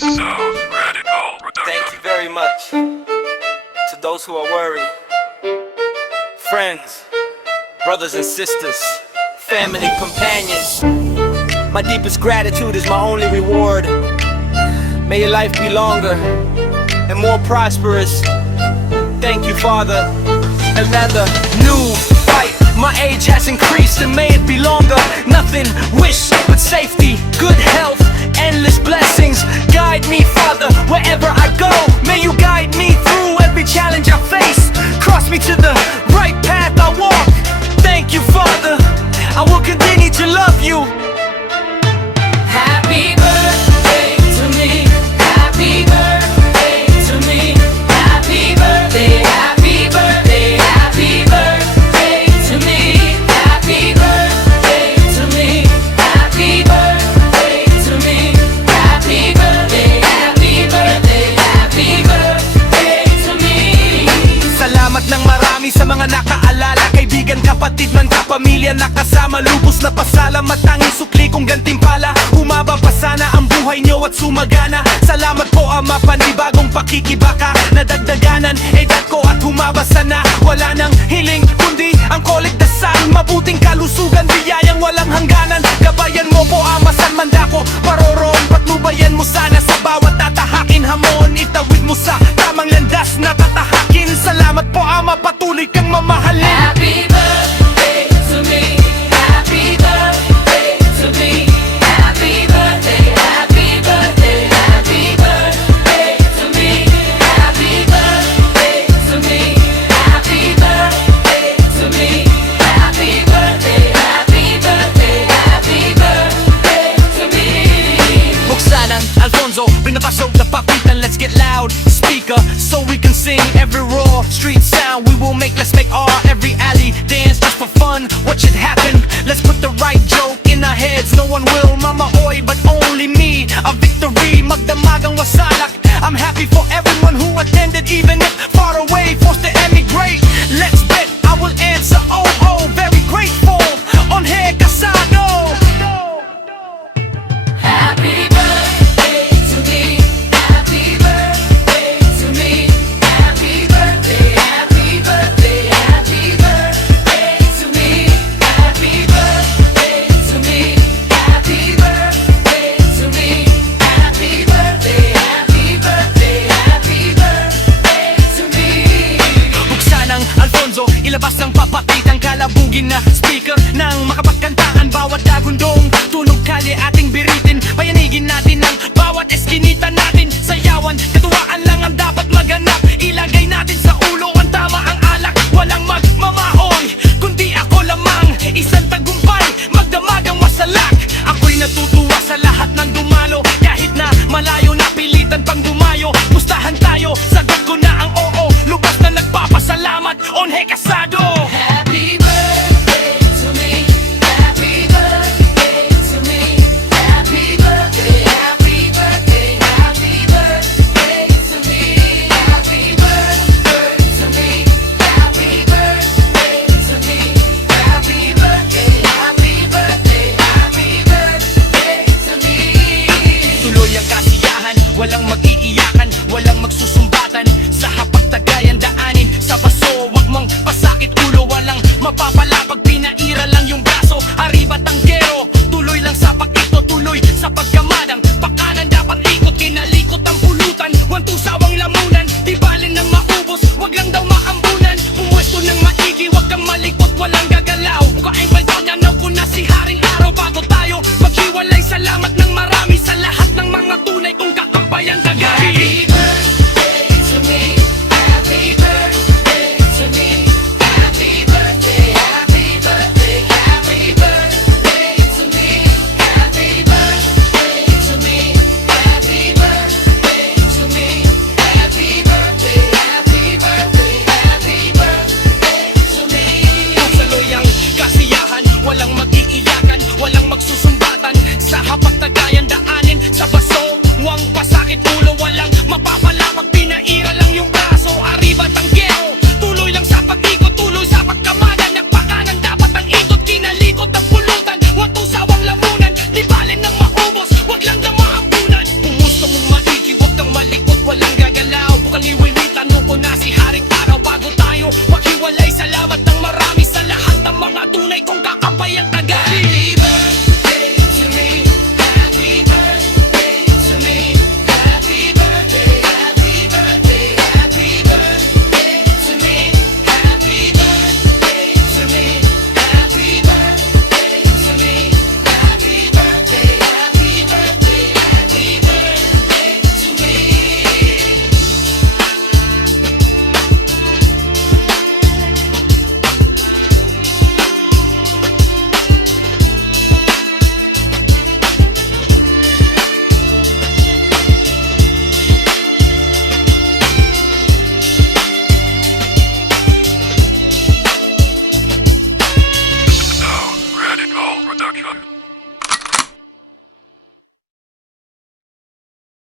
Thank you very much to those who are worried, friends, brothers and sisters, family, companions. My deepest gratitude is my only reward. May your life be longer and more prosperous. Thank you, Father. Another new fight. My age has increased and may it be longer. Nothing wish but safety, good health, endless blessings. Guide me, Father, wherever I go. May you guide me through every challenge I face. Cross me to the right path I walk. Thank you, Father. I will continue to love you. Happy birthday to me. Happy birthday to me. Happy birthday, happy birthday, happy birthday to me. Happy birthday to me. Happy birthday to me. Happy birthday, happy birthday, happy birthday to me. Salamat ng marami sa mga nakaalala, kaibigan, kapatid man kapamilya, nakasama, lubos na pasalamat, tanging sukli kong gantimpala. Humaba pa sana ang buhay nyo at sumagana. Salamat po, Ama, panibagong pakikibaka. Nadagdaganan edad ko at humaba sana. Wala nang hiling kundi ang kolek dasal. Mabuting kalusugan, biyayang walang hangganan. Gabayan mo po, Ama, san man dako paroroon. Patnubayan mo sana sa bawat tatahakin hamon. Itawid mo sa tamang landas na tatahakin. Salamat po, Ama, patuloy kang mamahalin. Happy birthday to me. Happy birthday to me. Happy birthday, happy birthday, happy birthday to me. Happy birthday to me. Happy birthday to me. Happy birthday, happy birthday, happy birthday to me. Buksan ang Alfonso, bring the pasok na papitan. Let's get loud, speaker, so we can sing every raw street sound we will make. Let's make every alley dance just for fun. What should happen? Let's put the right joke in our heads. No one will, Mama Oy, but only me. A victory, magdamagang wasalak. I'm happy for everyone who attended, even if far away, forced to emigrate. Let's bet I will answer, oh, oh, very grateful. On here, Casado. Happy birthday to me. Happy birthday to me. Happy birthday, happy birthday, happy birthday to me. Happy birthday to me. Happy birthday to me. Happy birthday, happy birthday, happy birthday to me. Buksan ang Alfonso, ilabas ang papakitang kalabugin na speaker nang makapagkantaan bawat dagundong. Tunog kalye ating biritin, payanigin natin ang bawat eskinita natin. Sayawan, katuwaan lang ang dapat maganap. Ilagay natin sa ulo ang tama, ang alak. Walang magmamaoy, kundi ako lamang. Isang tagumpay, magdamagang wasalak. Ako'y natutuwa sa lahat ng dumalo. Kahit na malayo, napilitan pang dumayo. Pustahan tayo, sagot ko na ang oo. Lubas na nagpapasalamat, onhe Casado. Happy birthday to me. Happy birthday to me. Happy birthday, happy birthday, happy birthday to me. Happy birthday to me. Happy birthday to me. Happy birthday, happy birthday, happy birthday to me. Tuloy ang kasiyahan, walang mag-iiyakan, walang magsusumbatan. Sa